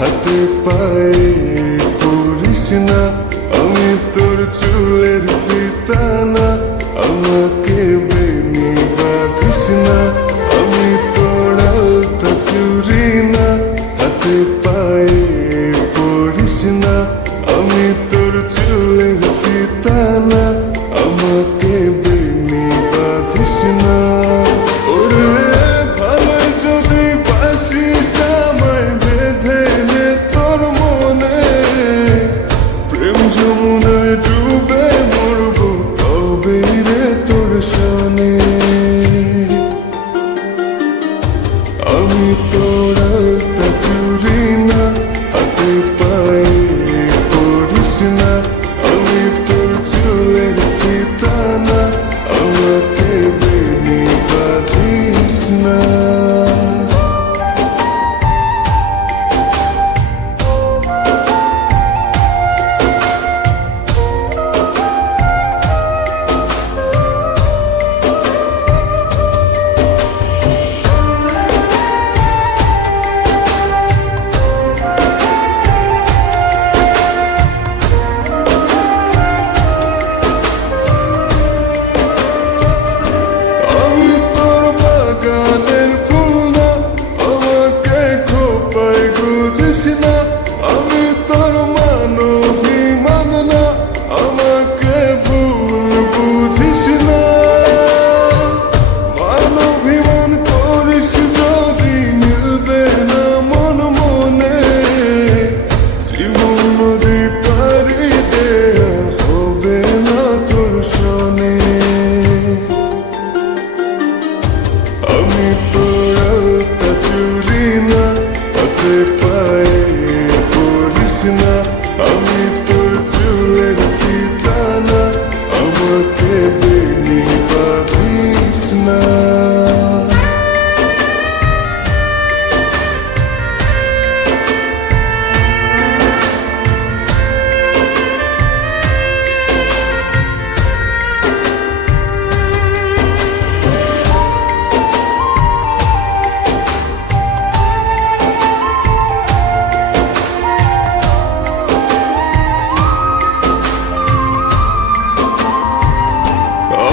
হাতে পায়ে পড়িস না, আমি তোর চুলের ফিতা না, আমাকে বেনি বাঁধিস না, আমি তোর আলতা চুরি না, হাতে পায়ে পড়িস না, আমি তোর চুলের ফিতা না, আমাকে বেনি বাঁধিস না। ওরে ভালো যদি বাসিস আমায় বেঁধে নে তোর মনে, প্রেম যমুনায় ডুবে মরবো তবেই রে তোর সনে। আমি তোর আলতা চুরি না, হাতে পায়ে পড়িস না, আমি তোর চুলের ফিতা না, আমাকে বেনি বাঁধিস না। আমি তোর বাগানের ফুল না, আমাকে খোপায় গুজিস না, আমি তোর মানবিমান না, আমাকে ভুল বুঝিস না। মানবিমান করিস যদি মিলবে না মন মনে, জীবন নদী পারি দেয়া হবে না তোর সনে। আমি তোর আলতা চুরি না, হাতে পায়ে পড়িস না, আমি তোর চুলের ফিতা না, আমাকে বেনি বাঁধিস না।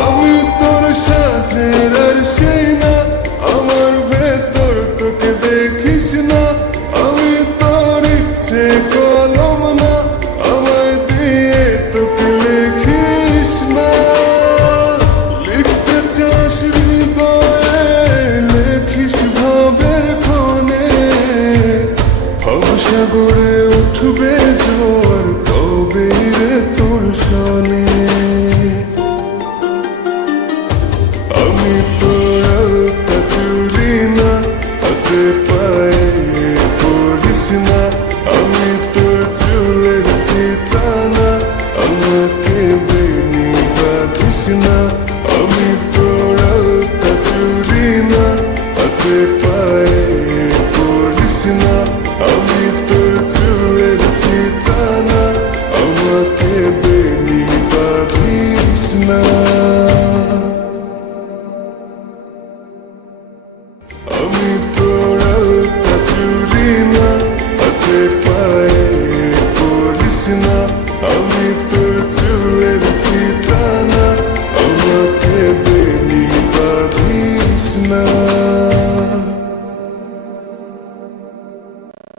আমি তোর সাজের আর সেই না, আমার ভেতর তোকে দেখিস না, আমি তোর ইচ্ছে কলম না, আমায় দিয়ে তোকে লেখিস না। লিখতে চাস হৃদয়ে লেখিস ভাবের ক্ষণে, ভবসাগরে উঠবে ঝড় তবেই রে তোর সনে। আমি তোর আলতা চুরি না, হাতে পায়ে পড়িস না, আমি তোর চুলের ফিতা না, আমাকে বেনি বাঁধিস না। আমি তোর আলতা চুরি না, হাতে পায়ে পড়িস না, আমি তোর চুলের ফিতা না, আমাকে বেনি বাঁধিস না। আমি তোর আলতা চুরি না, হাতে পায়ে